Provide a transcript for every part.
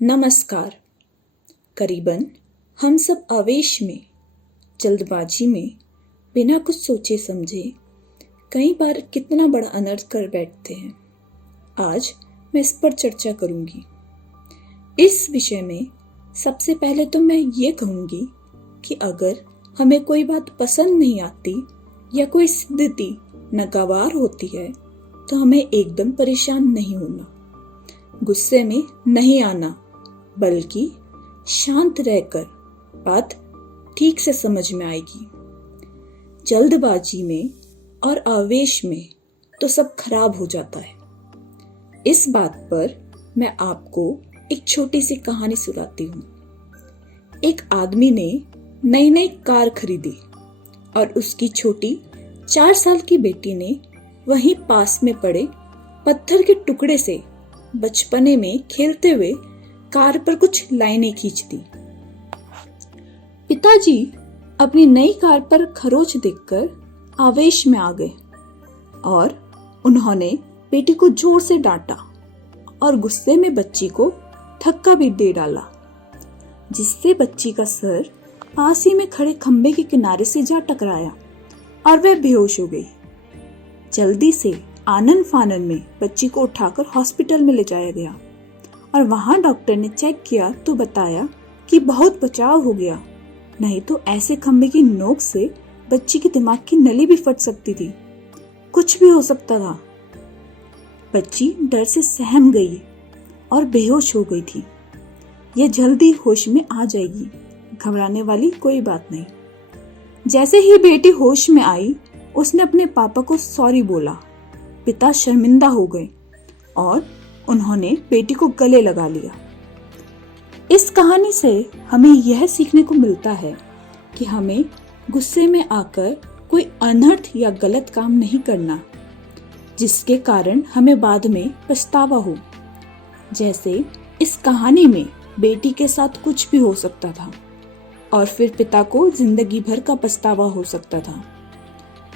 नमस्कार। करीबन हम सब आवेश में, जल्दबाजी में, बिना कुछ सोचे समझे कई बार कितना बड़ा अनर्थ कर बैठते हैं। आज मैं इस पर चर्चा करूंगी। इस विषय में सबसे पहले तो मैं ये कहूंगी कि अगर हमें कोई बात पसंद नहीं आती या कोई स्थिति नागवार होती है तो हमें एकदम परेशान नहीं होना, गुस्से में नहीं आना, बल्कि शांत रहकर बात ठीक से समझ में आएगी। जल्दबाजी में और आवेश में तो सब खराब हो जाता है। इस बात पर मैं आपको एक छोटी सी कहानी सुनाती हूँ। एक आदमी ने नई नई कार खरीदी और उसकी छोटी 4 साल की बेटी ने वहीं पास में पड़े पत्थर के टुकड़े से बचपने में खेलते हुए कार पर कुछ लाइनें खींच दी। पिताजी अपनी नई कार पर खरोच देखकर आवेश में आ गए और उन्होंने बेटी को जोर से डांटा और गुस्से में बच्ची को धक्का भी दे डाला, जिससे बच्ची का सर पास ही में खड़े खंबे के किनारे से जा टकराया और वह बेहोश हो गई। जल्दी से आनन फानन में बच्ची को उठाकर हॉस्पिटल में ले जाया गया और वहां डॉक्टर ने चेक किया तो बताया कि बहुत बचाव हो गया, नहीं तो ऐसे खंबे की नोक से बच्ची के दिमाग की नली भी फट सकती थी, कुछ भी हो सकता था। बच्ची डर से सहम गई और बेहोश हो गई थी। यह जल्दी होश में आ जाएगी, घबराने वाली कोई बात नहीं। जैसे ही बेटी होश में आई, उसने अपने पापा को सॉरी बोला। पिता शर्मिंदा हो गए और उन्होंने बेटी को गले लगा लिया। इस कहानी से हमें यह सीखने को मिलता है कि हमें गुस्से में आकर कोई अनर्थ या गलत काम नहीं करना, जिसके कारण हमें बाद में पछतावा हो। जैसे इस कहानी में बेटी के साथ कुछ भी हो सकता था और फिर पिता को जिंदगी भर का पछतावा हो सकता था।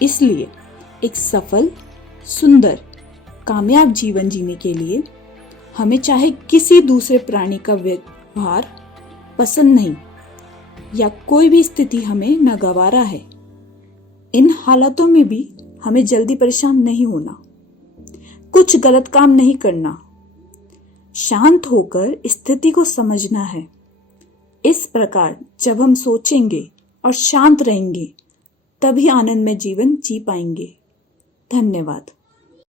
इसलिए एक सफल, सुंदर, कामयाब जीवन जीने के लिए हमें चाहे किसी दूसरे प्राणी का व्यवहार पसंद नहीं या कोई भी स्थिति हमें नागवारा है, इन हालातों में भी हमें जल्दी परेशान नहीं होना, कुछ गलत काम नहीं करना, शांत होकर स्थिति को समझना है। इस प्रकार जब हम सोचेंगे और शांत रहेंगे, तभी आनंद में जीवन जी पाएंगे। धन्यवाद।